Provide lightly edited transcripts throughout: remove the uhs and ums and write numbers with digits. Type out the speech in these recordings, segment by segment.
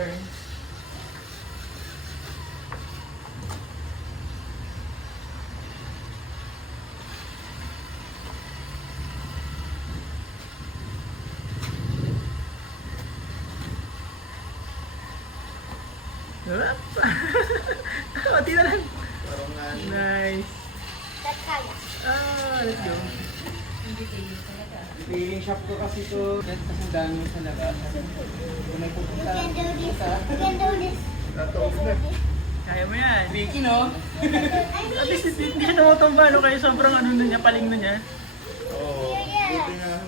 turn. Pati na lang. Nice. Let's go. Feeling shop ko kasi to. Kasi ang dami sa labas. Kung may pupunta. Kaya mo yan. Vicky, no? At least hindi siya tumutumba, no? Kaya sobrang ano na niya, paling na niya. Oo. Buti na.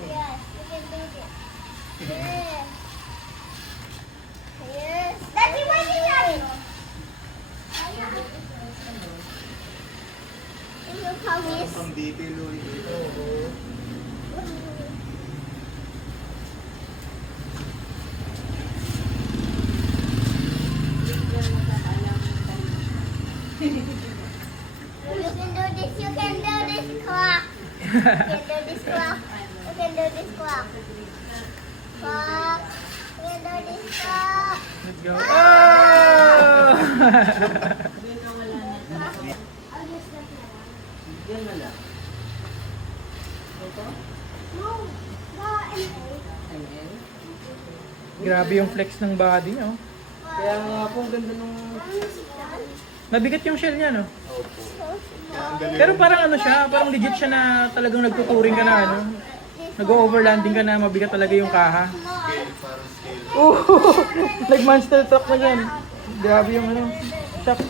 Daddy, why did I? Yung pawis. Ang detail ulit dito. You can do this clock. You can do this clock. You can do this clock. Clock. You can do this clock. Let's go. Oh! Yan na lang. No. No, ML. Grabe yung flex ng body niya, oh. Kaya nga po, ang ganda nung... Mabigat yung shell niya, no? Opo. Pero parang ano siya, parang legit siya na talagang nagtuturing ka na, ano? Nag-overlanding ka na, mabigat talaga yung kaha. Oh, nag-monster truck na yan. Grabe yung ano, shock.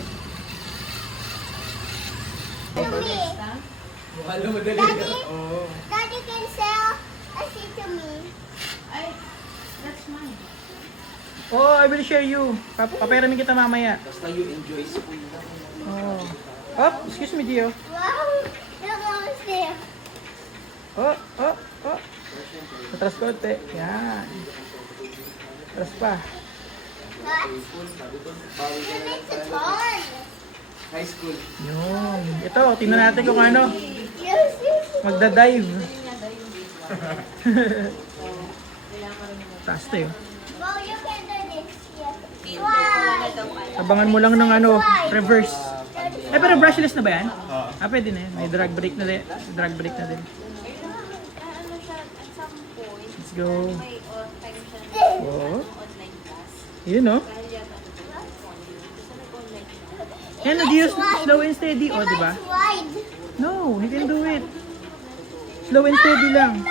To me. Mukha lang madali. Daddy? Oo. Daddy can sell a seat to me. Oh, I will share you. Paperamin kita mamaya. Basta you enjoy school lang. Oh. Oh, excuse me, Gio. Wow. Look what's there. Oh, oh, oh. Atras konti. Yan. Atras pa. What? You need to turn. High school. Yun. Ito, tingnan natin kung ano. Yes, yes. Magda-dive. Taas to yun. Well, you can do this. Yes. Wow. Abangan mo lang ng ano, reverse. Eh, pero brushless na ba yan? Pwede na yan. May drag brake na din. Drag brake na din. Ano siya, at some point, Let's go. may time siya na Oh. online class. Yun, no? Dahil yata nag-online. Basta nag-online class. Yan, nag-use slow and steady. Oh, di ba? Wide. No, he can do it. Slow and steady lang.